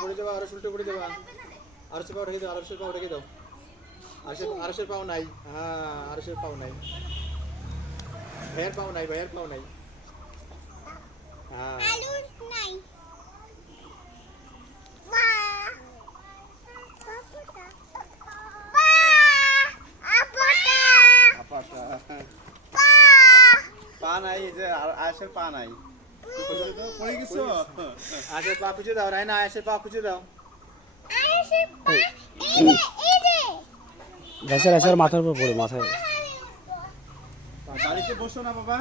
পড়ে যাবা আরো উল্টে পড়ে যাবা। আরশের পাও রেখে দাও, আরশের পাও রেখে দাও। আরশের পাও নাই। হ্যাঁ, আরশের পাও নাই। ভাইয়ের পাও নাই, ভাইয়ের পাও নাই। হ্যাঁ পা নাই, এই যে আয়েশের পা নাই। পড়ে গেছো? আয়েশের পা খুঁজে দাও, রায়না আয়েশের পা খুঁজে দাও। গাছের মাথার উপর পড়ে মাথায়। বাড়িতে বসো না বাবা।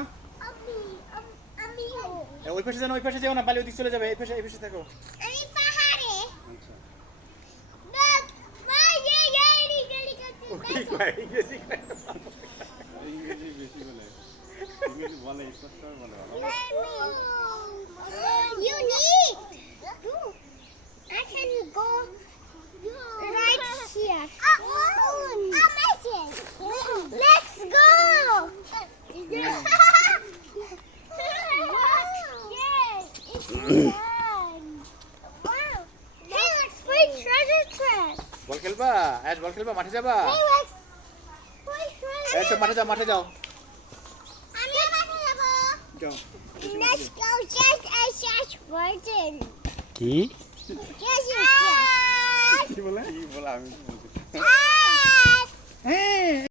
ওই পাশে যাও না, ওই পাশে যাও না, পালে ওদিক চলে যাবে। এই পাশে থাকো। ইংরেজি বেশি বলে, ইংরেজি বলে স্পষ্ট বলে বাবা। You need. I can go right here. Amazing. Let's go. Yes, it's fun. Wow. Hey, let's play treasure chest. বল খেলবা? আয়েশ বল খেলবা? মাঠে যাবা? Hey, let's play treasure. আয়েশ মাঠে যাও, মাঠে যাও। যাও। Let's go just as just virgin. কি? Just as just. কি বলে? কি বলে আমি বলছি। Ah! হ্যাঁ